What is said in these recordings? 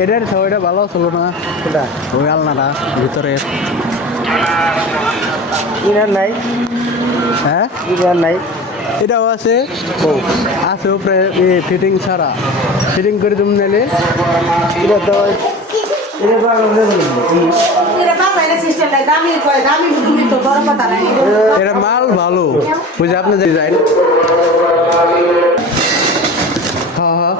এটার ছবিটা ভালো ছিল না। কোনটা ওই আলনাটা ভিতরে ইনার নাই। হ্যাঁ? ইনার নাই। এটাও আছে। ও আছে উপরে ফিটিং ছাড়া। ফিটিং করে তুমি নিলে। এটা তো এটা এটা এটা মাল ভালো। বুঝে আপনি যাই হ্যাঁ হ্যাঁ।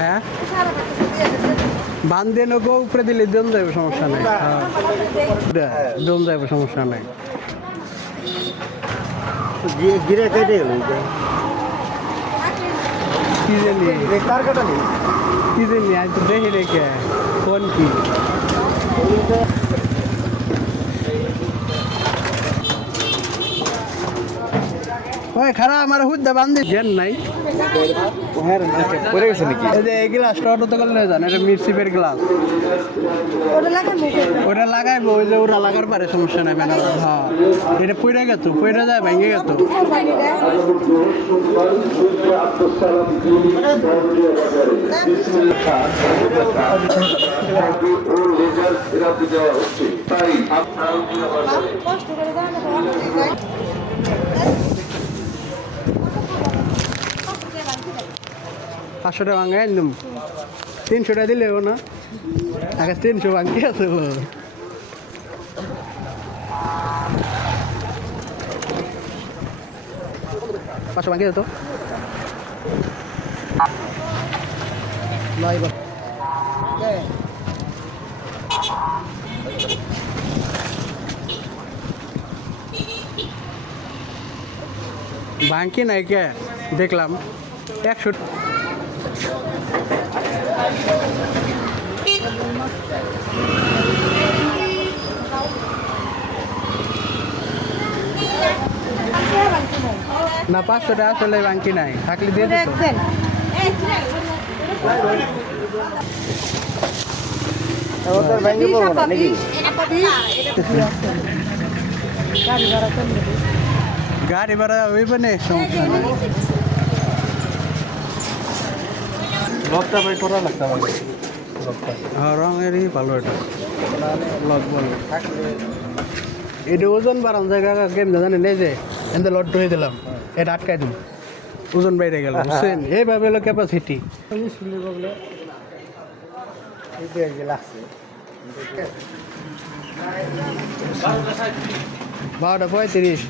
হ্যাঁ? বান্ধে নৌকো উপরে দিলে দম যাবে সমস্যা নেই। হ্যাঁ। দম যাবে সমস্যা নেই। গিরে কেটে গেল কি জানি কার কাটা নেই কি জানি আজ তো দেখে রেখে কোন কি? ওই খারাপ আমার হুদ্দা বান্ধে জ্ঞান নাই। পড়ে গেছে নাকি? এই যে এই গ্লাসটা করলে জান এটা মিরসিপের গ্লাস। ওটা লাগাইবো ওই যে ওরা লাগার পারে সমস্যা নাই ম্যাডাম হ্যাঁ। এটা পড়ে গেত পড়ে যায় ভেঙে গেত। পাঁচশো টাকা ভাঙে একদম তিনশো টাকা দিলে না। আগে তিনশো ভাঙতে আছে পাঁচশো ভাঙে যেত লাইভ নাই কে? দেখলাম। একশো না পাঁচশো টাকা আসলে বাঙ্কি নাই। থাকলে দিয়ে দিত। ওদের ভেঙে পড়ব না গাড়ি ভাড়া হইবে না নেই লকটা ভাই করা লাগছে লকটা হ্যাঁ রঙেরই ভালো এটা। লক থাকলে এটা ওজন বাড়ান জায়গা কেমন জানি নেই যে এতে লড হয়ে দিলাম এটা আটকাই দিম ওজন বাইরে গেল বুঝছেন? এইভাবে হলো ক্যাপাসিটি বারোটা পঁয়ত্রিশ।